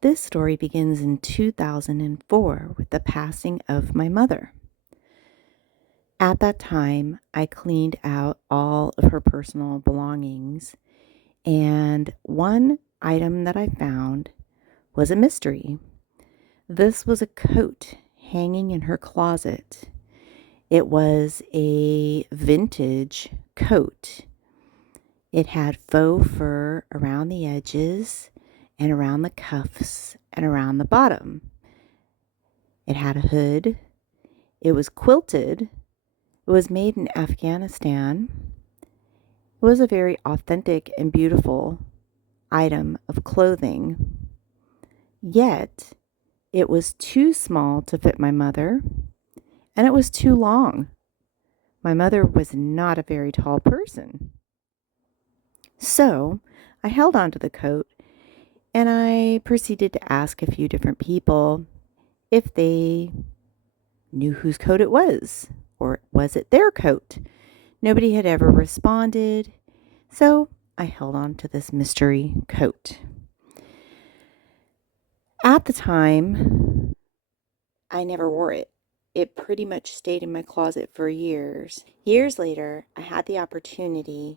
This story begins in 2004 with the passing of my mother. At that time, I cleaned out all of her personal belongings, and one item that I found was a mystery. This was a coat hanging in her closet. It was a vintage coat. It had faux fur around the edges and around the cuffs and around the bottom. It had a hood. It was quilted. It was made in Afghanistan. It was a very authentic and beautiful item of clothing. Yet, it was too small to fit my mother, and it was too long. My mother was not a very tall person. So, I held onto the coat and I proceeded to ask a few different people if they knew whose coat it was, or was it their coat? Nobody had ever responded, so I held on to this mystery coat. At the time, I never wore it. It pretty much stayed in my closet for years. Years later, I had the opportunity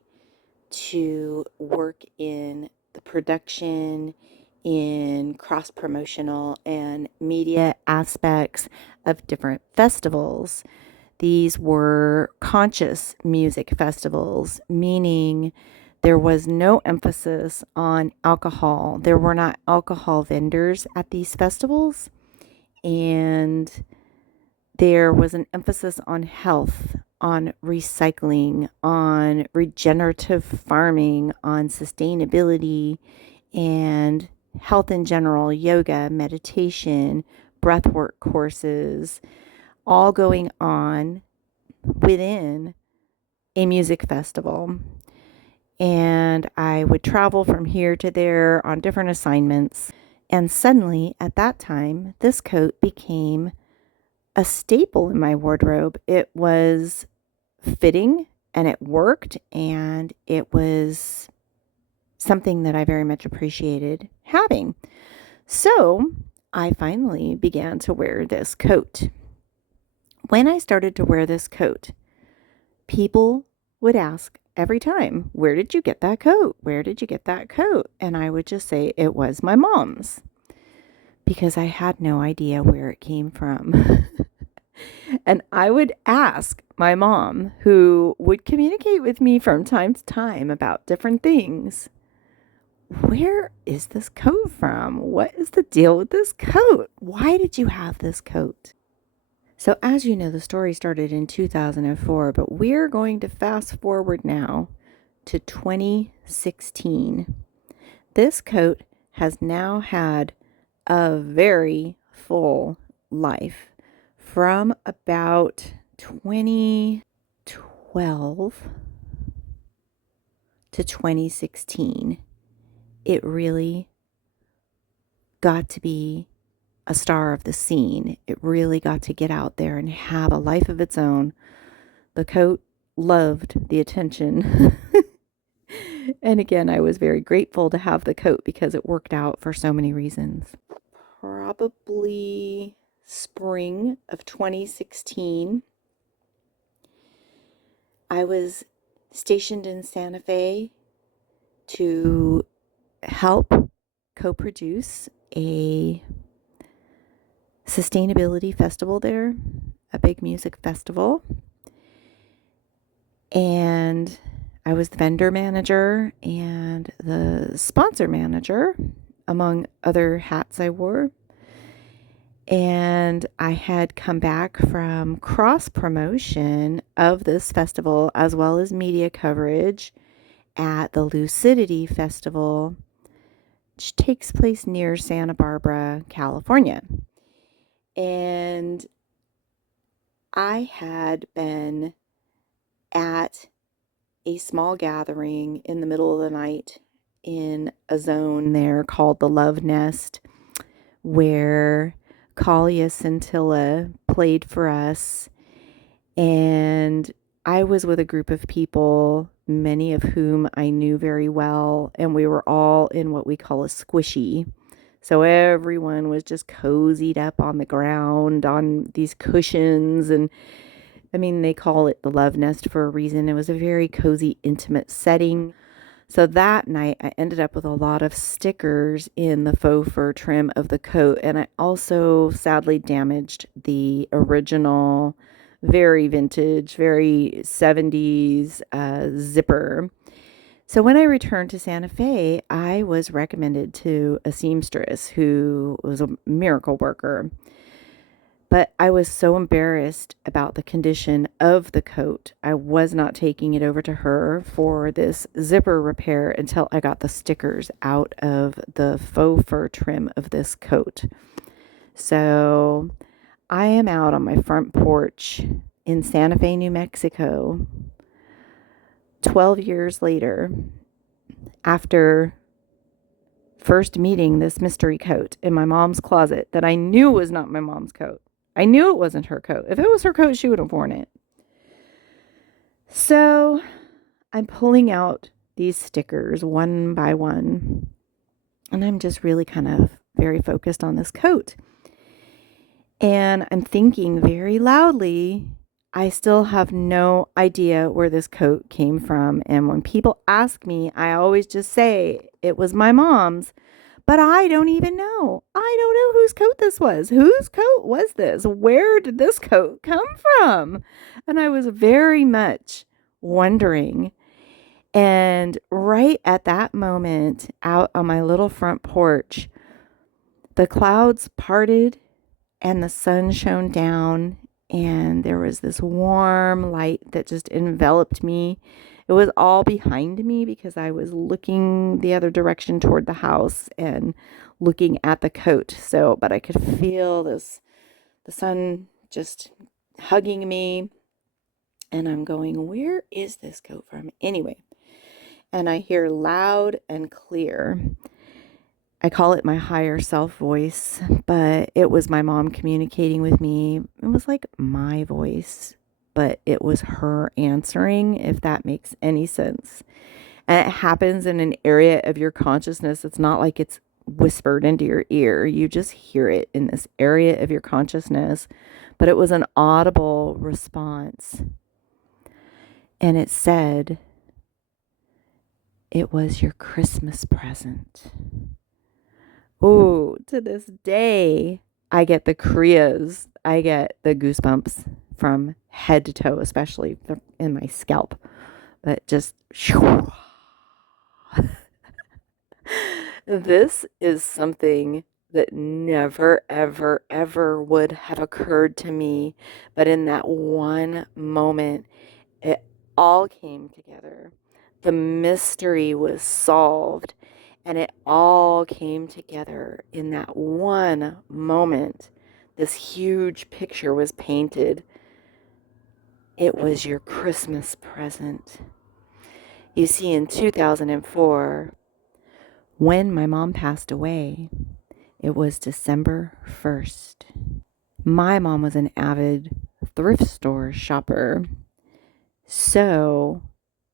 to work in the production, in cross promotional and media aspects of different festivals. These were conscious music festivals, meaning there was no emphasis on alcohol. There were not alcohol vendors at these festivals, and there was an emphasis on health, on recycling, on regenerative farming, on sustainability, and health in general, yoga, meditation, breathwork courses, all going on within a music festival. And I would travel from here to there on different assignments. And suddenly, at that time, this coat became a staple in my wardrobe. It was fitting and it worked, and it was something that I very much appreciated having. So I finally began to wear this coat. When I started to wear this coat, people would ask every time, "Where did you get that coat? Where did you get that coat?" And I would just say it was my mom's, because I had no idea where it came from. And I would ask my mom, who would communicate with me from time to time about different things, "Where is this coat from? What is the deal with this coat? Why did you have this coat?" So as you know, the story started in 2004, but we're going to fast forward now to 2016. This coat has now had a very full life. From about 2012 to 2016, it really got to be a star of the scene. It really got to get out there and have a life of its own. The coat loved the attention. And again, I was very grateful to have the coat because it worked out for so many reasons. Probably spring of 2016, I was stationed in Santa Fe to help co-produce a sustainability festival there, a big music festival. And I was the vendor manager and the sponsor manager, among other hats I wore. And I had come back from cross promotion of this festival as well as media coverage at the Lucidity Festival, which takes place near Santa Barbara, California. And I had been at a small gathering in the middle of the night in a zone there called the Love Nest, where Kalia Scintilla played for us. And I was with a group of people, many of whom I knew very well, and we were all in what we call a squishy. So everyone was just cozied up on the ground on these cushions. And I mean, they call it the love nest for a reason. It was a very cozy, intimate setting. So that night, I ended up with a lot of stickers in the faux fur trim of the coat. And I also sadly damaged the original, very vintage, very 70s zipper. So when I returned to Santa Fe, I was recommended to a seamstress who was a miracle worker. But I was so embarrassed about the condition of the coat. I was not taking it over to her for this zipper repair until I got the stickers out of the faux fur trim of this coat. So I am out on my front porch in Santa Fe, New Mexico, 12 years later, after first meeting this mystery coat in my mom's closet that I knew was not my mom's coat. I knew it wasn't her coat. If it was her coat, she would have worn it. So I'm pulling out these stickers one by one, and I'm just really kind of very focused on this coat. And I'm thinking very loudly, I still have no idea where this coat came from. And when people ask me, I always just say it was my mom's. But I don't even know. I don't know whose coat this was. Whose coat was this? Where did this coat come from? And I was very much wondering. And right at that moment, out on my little front porch, the clouds parted and the sun shone down. And there was this warm light that just enveloped me. It was all behind me because I was looking the other direction toward the house and looking at the coat. So, but I could feel the sun just hugging me. And I'm going, where is this coat from? Anyway, and I hear loud and clear. I call it my higher self voice, but it was my mom communicating with me. It was like my voice, but it was her answering, if that makes any sense. And it happens in an area of your consciousness. It's not like it's whispered into your ear. You just hear it in this area of your consciousness. But it was an audible response. And it said, it was your Christmas present. Oh, to this day, I get the kriyas. I get the goosebumps from head to toe, especially in my scalp. But just, this is something that never, ever, ever would have occurred to me. But in that one moment, it all came together. The mystery was solved. And it all came together in that one moment. This huge picture was painted. It was your Christmas present. You see, in 2004, when my mom passed away, it was December 1st. My mom was an avid thrift store shopper. So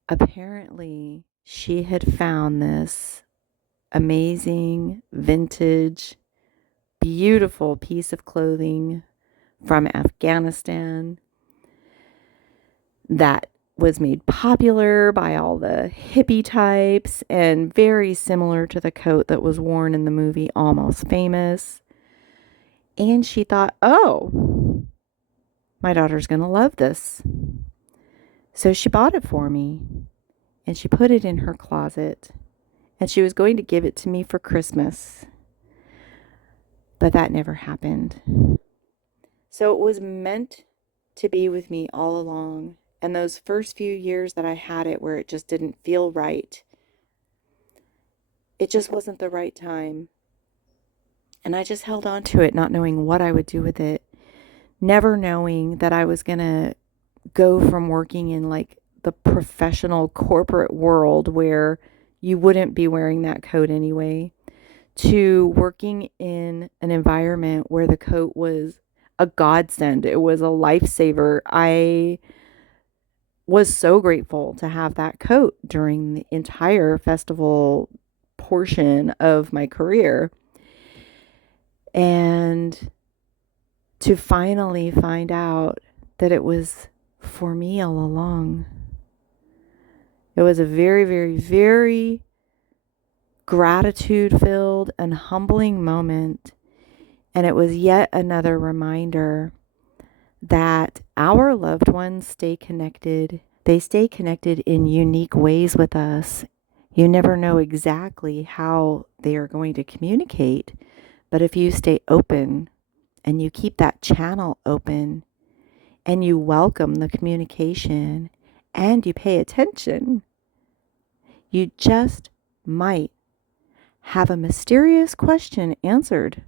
apparently she had found this amazing, vintage, beautiful piece of clothing from Afghanistan that was made popular by all the hippie types and very similar to the coat that was worn in the movie Almost Famous. And she thought, oh, my daughter's going to love this. So she bought it for me and she put it in her closet. And she was going to give it to me for Christmas. But that never happened. So it was meant to be with me all along. And those first few years that I had it where it just didn't feel right, it just wasn't the right time. And I just held on to it, not knowing what I would do with it. Never knowing that I was going to go from working in like the professional corporate world where you wouldn't be wearing that coat anyway, to working in an environment where the coat was a godsend. It was a lifesaver. I was so grateful to have that coat during the entire festival portion of my career. And to finally find out that it was for me all along. It was a very, very, very gratitude filled and humbling moment. And it was yet another reminder that our loved ones stay connected. They stay connected in unique ways with us. You never know exactly how they are going to communicate, but if you stay open and you keep that channel open and you welcome the communication and you pay attention, you just might have a mysterious question answered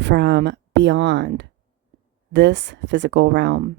from beyond this physical realm.